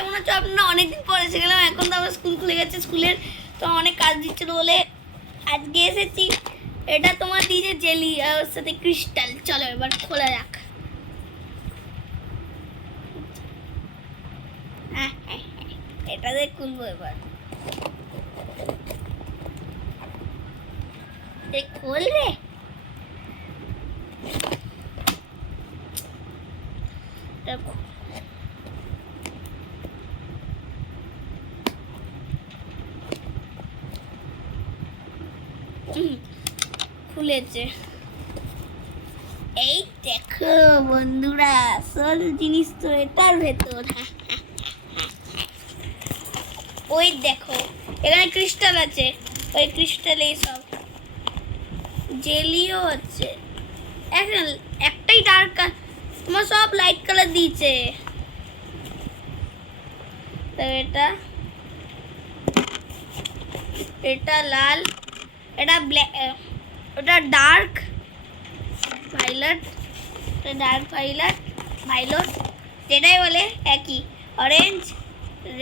কেমন আছো আপনারা? অনেকদিন পর এসে গেলাম। এখন তো আমার স্কুল খুলে গেছে, স্কুলের তো অনেক কাজ দিচ্ছিল বলে আজকে এসেছি। এটা তোমার দিয়েছে জেলি আর ওর সাথে ক্রিস্টাল। চলো এবার খোলা যাক। এটা দিয়ে খুলবো এবার। খোল রে। দেখো খুলেছে। এই দেখো বন্ধুরা, আসল জিনিস তো এটার ভেতর। ওই দেখো এখানে ক্রিস্টাল আছে, ওই ক্রিস্টালে সব জেলিও আছে। একটাই ডার্ক, তোমার সব লাইট কালার দিয়েছে। তো এটা লাল, এটা ব্ল্যাক, ওটা ডার্ক ভাইলট, ভাইলট যেটাই বলে একই। Orange,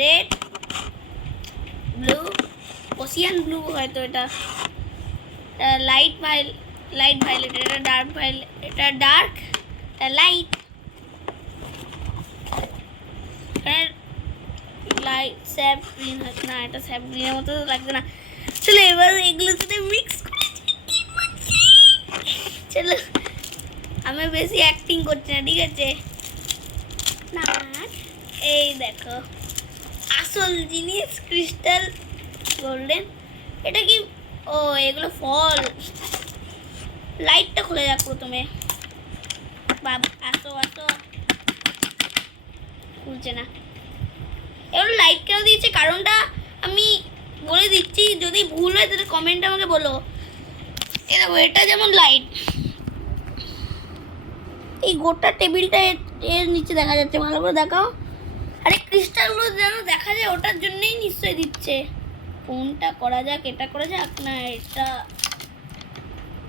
red, blue, ocean blue হয়তো এটা। লাইট ভাইলেট, এটা ডার্ক ভাইলেট, এটা ডার্ক, এটা লাইট, লাইট স্যাপ গ্রিন না, এটা স্যাপ গ্রিনের মতো লাগবে না। চলো এবার এগুলোর সাথে মিক্স করে চলো। আমি বেশি অ্যাক্টিং করছি না, ঠিক আছে না। এই দেখো আসল জিনিস ক্রিস্টাল গোল্ডেন। এটা কি? ও এগুলো ফল। লাইটটা খুলে যাক প্রথমে। আসো খুলছে না। এগুলো লাইট কেন দিয়েছে কারণটা আমি বলে দিচ্ছি, যদি ভুল হয় তাহলে কমেন্টে আমাকে বলো। এটা যেমন লাইট, এই গোটা টেবিলটা এর নিচে দেখা যাচ্ছে, ভালো করে দেখাও। আরে ক্রিস্টালগুলো যেন দেখা যায়, ওটার জন্যই নিশ্চয়ই দিচ্ছে। কোনটা করা যাক, এটা করা যাক না এটা?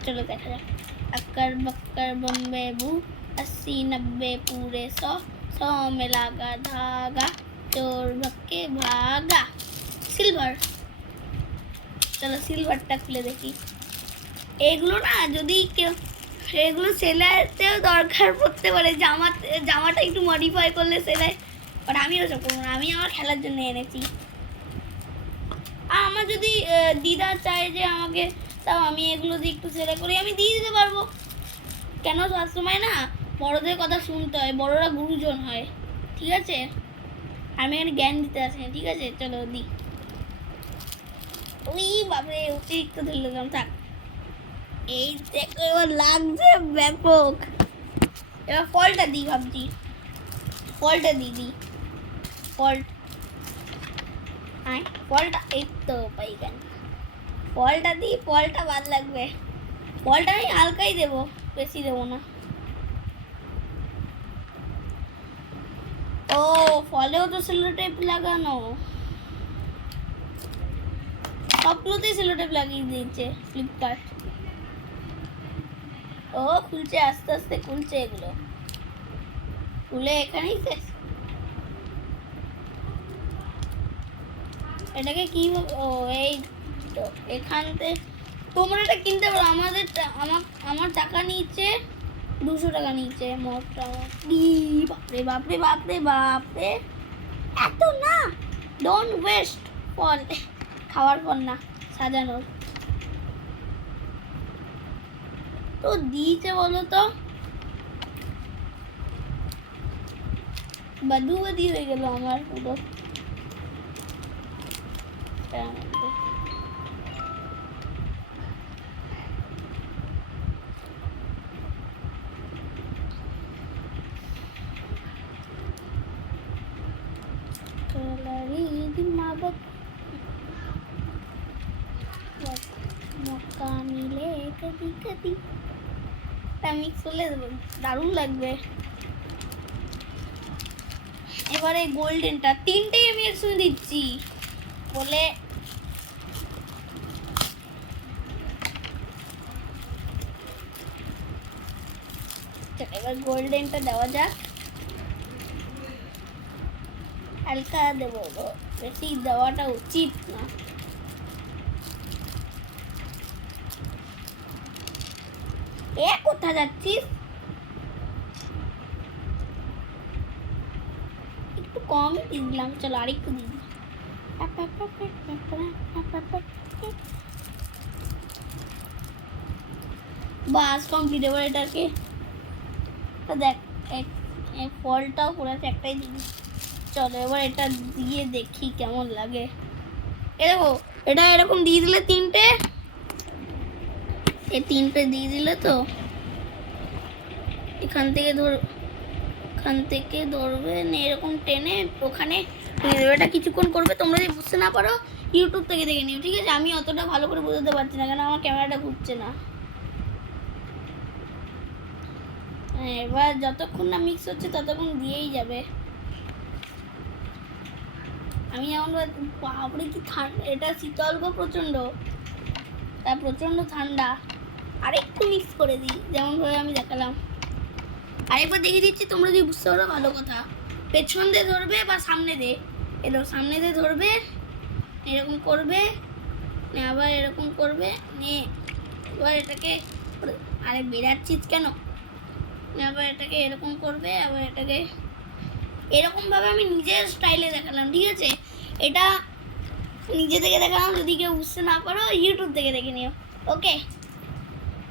চলো দেখা যাক। अक्कर बक्कर बम्बे बू 80 90 पूरे 100 में लगा धागा चोर भक्के भागा। সিলভার। চলো সিলভারটা খুলে দেখি। এগুলো না যদি কেউ, এগুলো সেলাইতেও দরকার পড়তে পারে। জামাটা একটু মডিফাই করলে সেলাই, বাট আমি ওসব করবো না, আমি আমার খেলার জন্য এনেছি। আর আমার যদি দিদা চায় যে আমাকে, তাও আমি এগুলো দিয়ে একটু সেলাই করে আমি দিয়ে দিতে পারবো। কেন সবসময় না বড়দের কথা শুনতে হয়, বড়রা গুরুজন হয়, ঠিক আছে? আমি এখানে জ্ঞান দিতে আসি, ঠিক আছে? চলো দিই। ওই বাপরে অতিরিক্ত ধরলাম, থাক। এই দেখো এবার লাগছে ব্যাপক। এবার ফলটা দিই ভাবছি, ফলটা দিই ফলটা এই তো পাই কেন। ফলটা দিই, ফলটা ভালো লাগবে। ফলটা আমি হালকাই দেবো, বেশি দেবো না। ও ফলেও তো সেলো টেপ লাগানো, সবগুলোতেই সেলো টেপ লাগিয়ে দিয়েছে ফ্লিপকার্ট। ও খুলছে, আস্তে আস্তে খুলছে। এগুলো খুলে এখানেই শেষ। এটাকে কি? ও এই তো এখান থেকে তোমরা এটা কিনতে পারো। আমার টাকা নিচ্ছে 200 টাকা নিচ্ছে মোটামুটি। বাপরে এত না। ডোন্ট ওয়েস্ট ফল, খাওয়ার পর না, সাজানোর তো দিয়েছে বলো তো। বাদুবাদি হয়ে গেল আমার পুরো। মক্কা মিলে কদি কদি মিক্স করলে দারুণ লাগবে। এবারে গোল্ডেনটা তিনটেই আমি একসঙ্গে দিচ্ছি বলে এবার গোল্ডেনটা দেওয়া যাক। হালকা দেবো, বেশি দেওয়াটা উচিত না। এ কোথা যাচ্ছিস? একটু কম দিলাম, চলো আরেকটু দিই। বাস কমপ্লিট। এবার এটাকে দেখ, ফলটাও পড়েছে, একটাই দিন। চলো এবার এটা দিয়ে দেখি কেমন লাগে। এ দেখো, এটা এরকম দিয়ে দিলে তিনটে, এই তিনটে দিয়ে দিলে তো এখান থেকে ধরবে না, এরকম টেনে ওখানে এটা কিছুক্ষণ করবে। তোমরা যদি বুঝতে না পারো ইউটিউব থেকে দেখে নিও, ঠিক আছে? আমি অতটা ভালো করে বোঝাতে পারছি না, কেন আমার ক্যামেরাটা ঘুরছে না। এবার যতক্ষণ না মিক্স হচ্ছে ততক্ষণ দিয়েই যাবে। আমি যেমন বাপরে কি ঠান্ডা, এটা শীতল গো প্রচণ্ড, তা প্রচণ্ড ঠান্ডা। আরেকটু মিক্স করে দিই যেমনভাবে আমি দেখালাম। আরেকবার দেখিয়ে দিচ্ছি, তোমরা যদি বুঝতে পারো ভালো কথা। পেছন দিয়ে ধরবে বা সামনে দিয়ে, এরকম সামনে দিয়ে ধরবে, এরকম করবে, আবার এরকম করবে, নিয়ে এবার এটাকে, আরে বেরাচ্ছিস কেন, আবার এটাকে এরকম করবে, আবার এটাকে এরকমভাবে আমি নিজের স্টাইলে দেখালাম, ঠিক আছে? এটা নিজে থেকে দেখালাম, যদি কেউ বুঝতে না পারো ইউটিউব থেকে দেখে নিও। ওকে,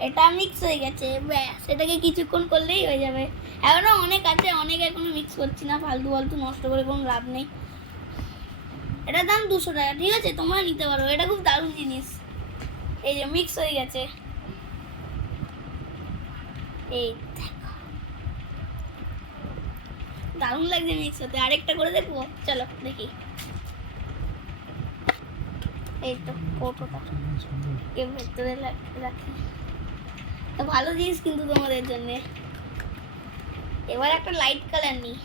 এটা মিক্স হয়ে গেছে, ব্যাস এটাকে কিছুক্ষণ করলেই হয়ে যাবে। এখনও অনেক আছে, অনেক এখনো মিক্স করছি না, ফালতু নষ্ট করে কোনো লাভ নেই। এটার দাম 200 টাকা, ঠিক আছে? তোমরা নিতে পারো, এটা খুব দারুণ জিনিস। এই যে মিক্স হয়ে গেছে, এই দেখো দারুণ লাগছে মিক্স হতে। আরেকটা করে দেখবো, চলো দেখি। এই তো কৌটোটা এর ভেতরে রাখি, তো ভালো জিনিস কিন্তু তোমাদের জন্য। এবার একটা লাইট কালার নিই,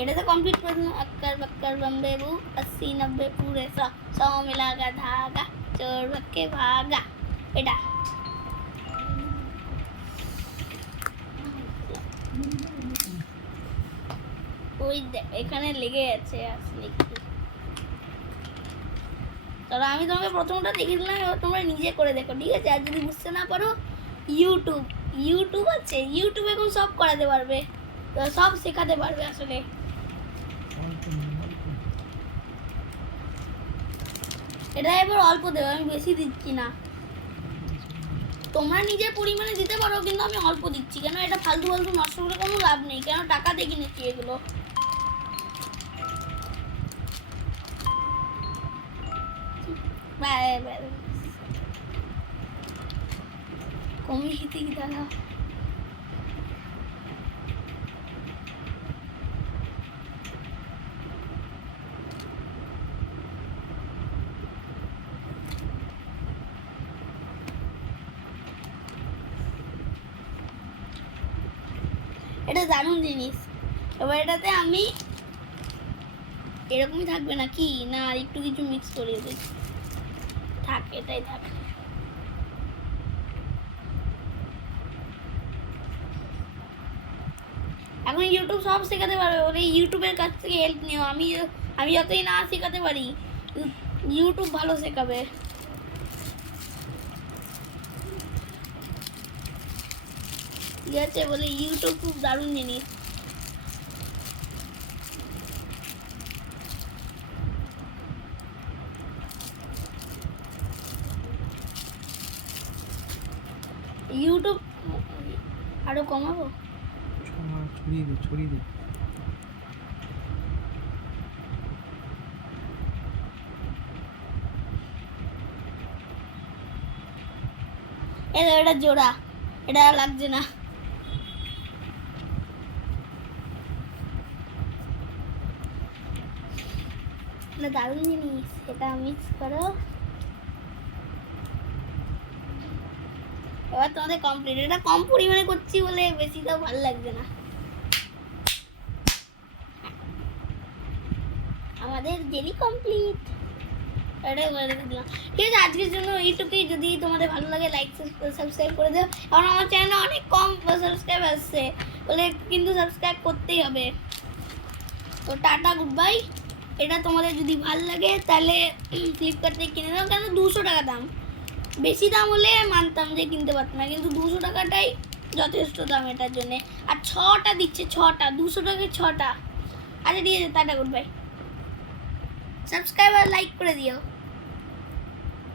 এটা তো কমপ্লিট করে দিলাম। अक्कर बक्कर बम्बे बू 80 90 पूरे 100 मिला का धागा चोर भक्के भागा। এটা ওই এখানে লেগে আছে আসলে কি। চলো আমি তোমাকে প্রথমটা দেখিয়ে দিলাম, এবার তোমরা নিজে করে দেখো, ঠিক আছে? আর যদি বুঝতে না পারো ইউটিউব আছে, ইউটিউবে এখন সব করাতে পারবে, সব শেখাতে পারবে আসলে। এটা এবার অল্প দেবো, আমি বেশি দিচ্ছি না। তোমরা নিজের পরিমাণে দিতে পারো, কিন্তু আমি অল্প দিচ্ছি, কেন এটা ফালতু নষ্ট করে কোনো লাভ নেই, কেন টাকা দিয়ে কিনেছি এগুলো। কমিয়ে কি দাদা, এটা দারুণ জিনিস। এবার এটাতে আমি এরকমই থাকবে না কি না, আর একটু কিছু মিক্স করিয়ে দিই, থাক এটাই থাক। এখন ইউটিউব সব শেখাতে পারবে, বলে ইউটিউবের কাছ থেকে হেল্প নিও। আমি যতই না শেখাতে পারি, ইউটিউব ভালো শেখাবে। ঠিক আছে, বলে ইউটিউব খুব দারুণ জিনিস। ইউটিউব আরো কমাবো, ছড়িয়ে দে। এটা জোড়া, এটা লাগছে না। দারুণ জিনিস, এটা মিক্স করো। এবার তোমাদের কমপ্লিট। এটা কম পরিমাণে করছি বলে বেশিটাও ভালো লাগছে না। আমাদের জেলি কমপ্লিট, এটাই বলে দিলাম। ঠিক আছে, আজকের জন্য এইটুকুই। যদি তোমাদের ভালো লাগে লাইক সাবস্ক্রাইব করে দিও। কারণ আমার চ্যানেলে অনেক কম সাবস্ক্রাইব আসছে বলে, কিন্তু সাবস্ক্রাইব করতেই হবে। তো টাটা গুড বাই। এটা তোমাদের যদি ভালো লাগে তাহলে ফ্লিপকার্ট থেকে কিনে নাও, কারণ 200 টাকা দাম। বেশি দাম হলে মানতাম যে কিনতে পারতাম না, কিন্তু 200 টাকাটাই যথেষ্ট দাম এটার জন্যে। আর 6টা দিচ্ছে, 6টা, 200 টাকায় 6টা। আচ্ছা ঠিক আছে, টাটা গুড বাই। সাবস্ক্রাইব আর লাইক করে দিও।